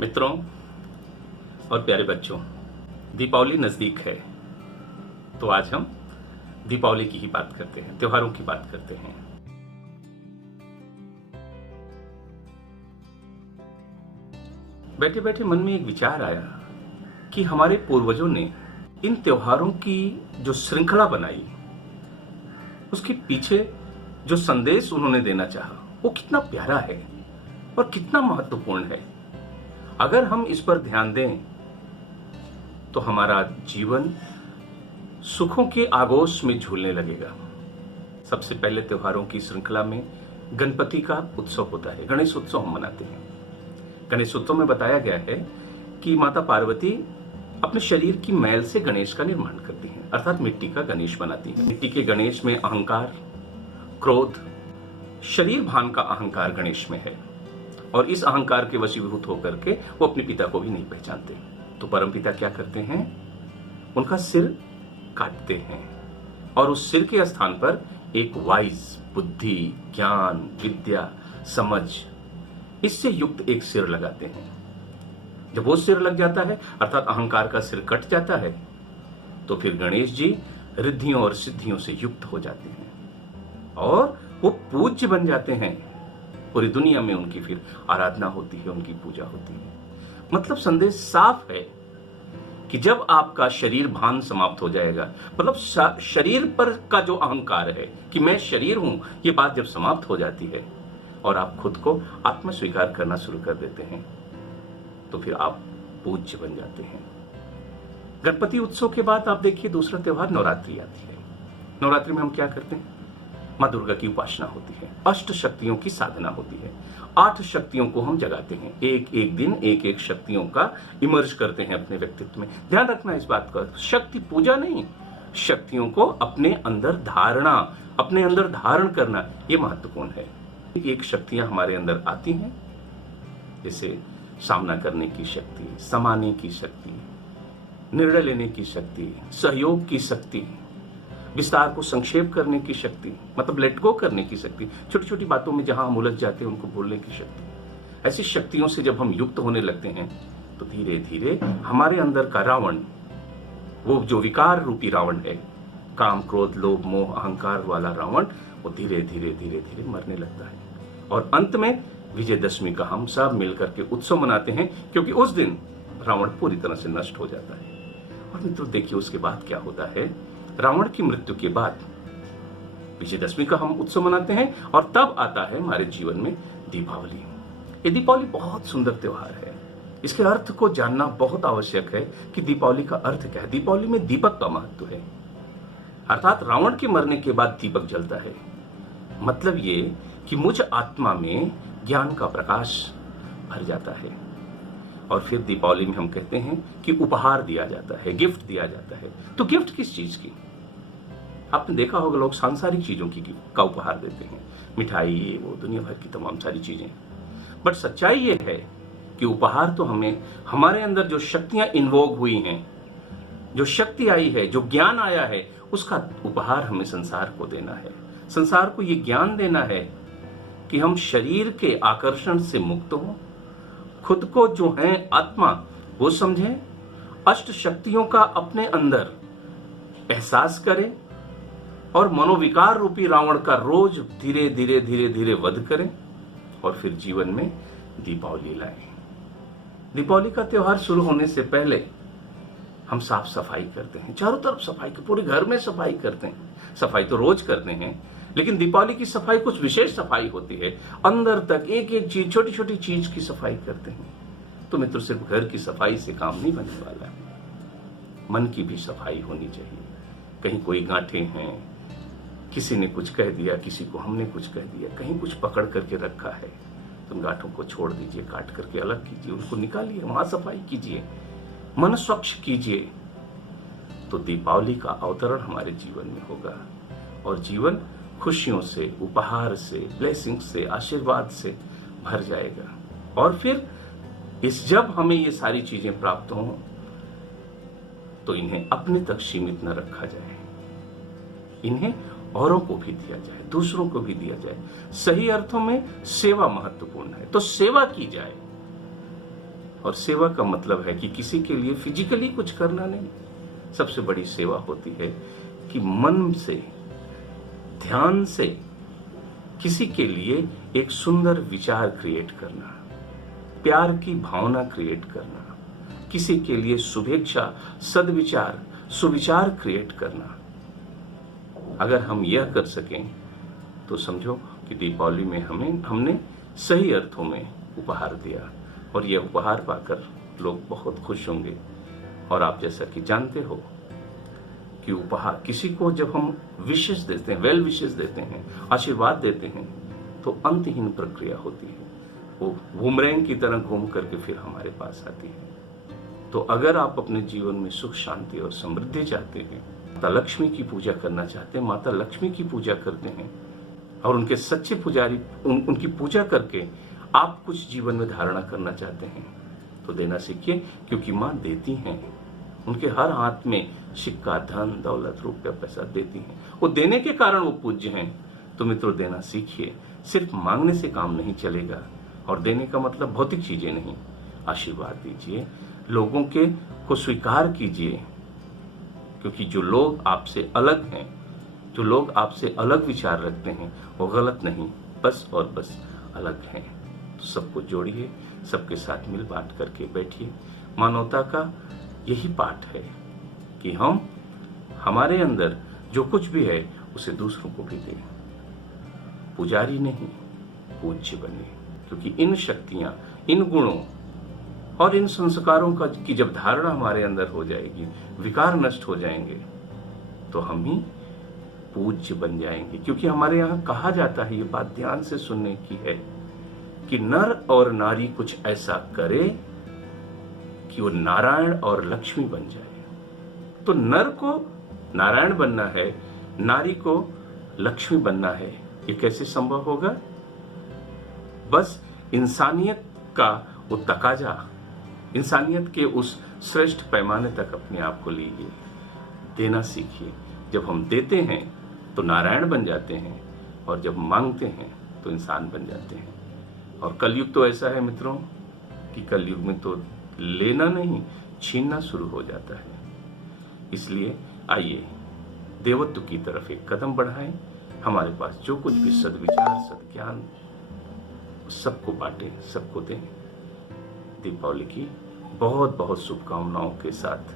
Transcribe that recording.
मित्रों और प्यारे बच्चों, दीपावली नज़दीक है तो आज हम दीपावली की ही बात करते हैं, त्योहारों की बात करते हैं। बैठे बैठे मन में एक विचार आया कि हमारे पूर्वजों ने इन त्योहारों की जो श्रृंखला बनाई, उसके पीछे जो संदेश उन्होंने देना चाहा वो कितना प्यारा है और कितना महत्वपूर्ण है। अगर हम इस पर ध्यान दें तो हमारा जीवन सुखों के आगोश में झूलने लगेगा। सबसे पहले त्योहारों की श्रृंखला में गणपति का उत्सव होता है, गणेश उत्सव हम मनाते हैं। गणेश उत्सव में बताया गया है कि माता पार्वती अपने शरीर की मैल से गणेश का निर्माण करती हैं, अर्थात मिट्टी का गणेश बनाती हैं। मिट्टी के गणेश में अहंकार, क्रोध, शरीर भान का अहंकार गणेश में है और इस अहंकार के वशीभूत होकर के वो अपने पिता को भी नहीं पहचानते। तो परमपिता क्या करते हैं? उनका सिर काटते हैं और उस सिर के स्थान पर एक वाइज, बुद्धि, ज्ञान, विद्या, समझ, इससे युक्त एक सिर लगाते हैं। जब वो सिर लग जाता है अर्थात अहंकार का सिर कट जाता है तो फिर गणेश जी रिद्धियों और सिद्धियों से युक्त हो जाते हैं और वो पूज्य बन जाते हैं। पूरी दुनिया में उनकी फिर आराधना होती है, उनकी पूजा होती है। मतलब संदेश साफ है कि जब आपका शरीर भान समाप्त हो जाएगा, मतलब शरीर पर का जो अहंकार है कि मैं शरीर हूं, ये बात जब समाप्त हो जाती है और आप खुद को आत्म स्वीकार करना शुरू कर देते हैं तो फिर आप पूज्य बन जाते हैं। गणपति उत्सव के बाद आप देखिए दूसरा त्योहार नवरात्रि आती है। नवरात्रि में हम क्या करते हैं? माँ दुर्गा की उपासना होती है, अष्ट शक्तियों की साधना होती है। 8 शक्तियों को हम जगाते हैं, एक एक दिन एक एक शक्तियों का इमर्ज करते हैं अपने व्यक्तित्व में। ध्यान रखना इस बात का, शक्ति पूजा नहीं, शक्तियों को अपने अंदर धारणा, अपने अंदर धारण करना, ये महत्वपूर्ण है। एक शक्तियां हमारे अंदर आती हैं, जैसे सामना करने की शक्ति, समाने की शक्ति, निर्णय लेने की शक्ति, सहयोग की शक्ति, विस्तार को संक्षेप करने की शक्ति, मतलब लेट गो करने की शक्ति, छोटी छोटी बातों में जहां हम उलझ जाते हैं उनको भूलने की शक्ति। ऐसी शक्तियों से जब हम युक्त होने लगते हैं तो धीरे धीरे हमारे अंदर का रावण, वो जो विकार रूपी रावण है, काम, क्रोध, लोभ, मोह, अहंकार वाला रावण, वो धीरे धीरे धीरे धीरे मरने लगता है और अंत में विजयदशमी का हम सब मिलकर के उत्सव मनाते हैं, क्योंकि उस दिन रावण पूरी तरह से नष्ट हो जाता है। और मित्रों देखिए उसके बाद क्या होता है। रावण की मृत्यु के बाद विजयदशमी का हम उत्सव मनाते हैं और तब आता है हमारे जीवन में दीपावली। ये दीपावली बहुत सुंदर त्योहार है। इसके अर्थ को जानना बहुत आवश्यक है कि दीपावली का अर्थ क्या है। दीपावली में दीपक का महत्व है, अर्थात रावण के मरने के बाद दीपक जलता है। मतलब ये कि मुझ आत्मा में ज्ञान का प्रकाश भर जाता है। और फिर दीपावली में हम कहते हैं कि उपहार दिया जाता है, गिफ्ट दिया जाता है। तो गिफ्ट किस चीज की? आपने देखा होगा लोग सांसारिक चीजों का उपहार देते हैं, मिठाई, ये वो, दुनिया भर की तमाम सारी चीजें। बट सच्चाई ये है कि उपहार तो हमें, हमारे अंदर जो शक्तियां इन्वोग हुई हैं, जो शक्ति आई है, जो ज्ञान आया है, उसका उपहार हमें संसार को देना है। संसार को ये ज्ञान देना है कि हम शरीर के आकर्षण से मुक्त हों, खुद को जो है आत्मा वो समझें, अष्ट शक्तियों का अपने अंदर एहसास करें और मनोविकार रूपी रावण का रोज धीरे धीरे धीरे धीरे वध करें और फिर जीवन में दीपावली लाएं। दीपावली का त्योहार शुरू होने से पहले हम साफ सफाई करते हैं, चारों तरफ सफाई, पूरे घर में सफाई करते हैं। सफाई तो रोज करते हैं, लेकिन दीपावली की सफाई कुछ विशेष सफाई होती है। अंदर तक एक एक चीज, छोटी छोटी चीज की सफाई करते हैं। तो मित्रों सिर्फ घर की सफाई से काम नहीं बनने वाला है, मन की भी सफाई होनी चाहिए। कहीं कोई गांठें हैं, किसी ने कुछ कह दिया, किसी को हमने कुछ कह दिया, कहीं कुछ पकड़ करके रखा है, तो उन गांठों को छोड़ दीजिए, काट करके अलग कीजिए, उनको निकालिए, वहां सफाई कीजिए, मन स्वच्छ कीजिए। तो दीपावली का अवतरण हमारे जीवन में होगा और जीवन खुशियों से, उपहार से, ब्लेसिंग से, आशीर्वाद से भर जाएगा। और फिर जब हमें ये सारी चीजें प्राप्त हों तो इन्हें अपने तक सीमित न रखा जाए, इन्हें औरों को भी दिया जाए, दूसरों को भी दिया जाए। सही अर्थों में सेवा महत्वपूर्ण है, तो सेवा की जाए। और सेवा का मतलब है कि किसी के लिए फिजिकली कुछ करना नहीं। सबसे बड़ी सेवा होती है कि मन से, ध्यान से किसी के लिए एक सुंदर विचार क्रिएट करना, प्यार की भावना क्रिएट करना, किसी के लिए शुभेच्छा, सद्विचार, सुविचार क्रिएट करना। अगर हम यह कर सकें तो समझो कि दीपावली में हमने सही अर्थों में उपहार दिया, और यह उपहार पाकर लोग बहुत खुश होंगे। और आप जैसा कि जानते हो कि उपहार, किसी को जब हम विशेष देते हैं, वेल विशेष देते हैं, आशीर्वाद देते हैं, तो अंतहीन प्रक्रिया होती है। वो बूमरैंग की तरह घूम करके फिर हमारे पास आती है। तो अगर आप अपने जीवन में सुख, शांति और समृद्धि चाहते हैं, माता लक्ष्मी की पूजा करना चाहते हैं, माता लक्ष्मी की पूजा करते हैं और उनके सच्चे पुजारी, उनकी पूजा करके आप कुछ जीवन में धारणा करना चाहते हैं, तो देना सीखिए, क्योंकि माँ देती हैं। उनके हर हाथ में सिक्का, धन, दौलत, रुपया, पैसा देती हैं। वो देने के कारण वो पूज्य हैं। तो मित्रों, देना सीखिए। सिर्फ मांगने से काम नहीं चलेगा, और देने का मतलब भौतिक चीजें नहीं। आशीर्वाद दीजिए, लोगों के को स्वीकार कीजिए, क्योंकि जो लोग आपसे अलग हैं, जो लोग आपसे अलग विचार रखते हैं, वो गलत नहीं, बस और बस अलग हैं। तो सबको जोड़िए, सबके साथ मिल बांट करके बैठिए। मानवता का यही पाठ है कि हम हमारे अंदर जो कुछ भी है उसे दूसरों को भी दें। पुजारी नहीं, पूज्य बने, क्योंकि इन शक्तियां, इन गुणों और इन संस्कारों का की जब धारणा हमारे अंदर हो जाएगी, विकार नष्ट हो जाएंगे, तो हम ही पूज्य बन जाएंगे। क्योंकि हमारे यहाँ कहा जाता है, ये बात ध्यान से सुनने की है, कि नर और नारी कुछ ऐसा करे कि वो नारायण और लक्ष्मी बन जाए। तो नर को नारायण बनना है, नारी को लक्ष्मी बनना है। ये कैसे संभव होगा? बस इंसानियत का वो तकाजा, इंसानियत के उस श्रेष्ठ पैमाने तक अपने आप को लीजिए, देना सीखिए। जब हम देते हैं तो नारायण बन जाते हैं, और जब मांगते हैं तो इंसान बन जाते हैं। और कलयुग तो ऐसा है मित्रों कि कलयुग में तो लेना नहीं, छीनना शुरू हो जाता है। इसलिए आइए देवत्व की तरफ एक कदम बढ़ाएं। हमारे पास जो कुछ भी सद्विचार, सद्ज्ञान, सबको बांटें, सबको दें। दीपावली की बहुत बहुत शुभकामनाओं के साथ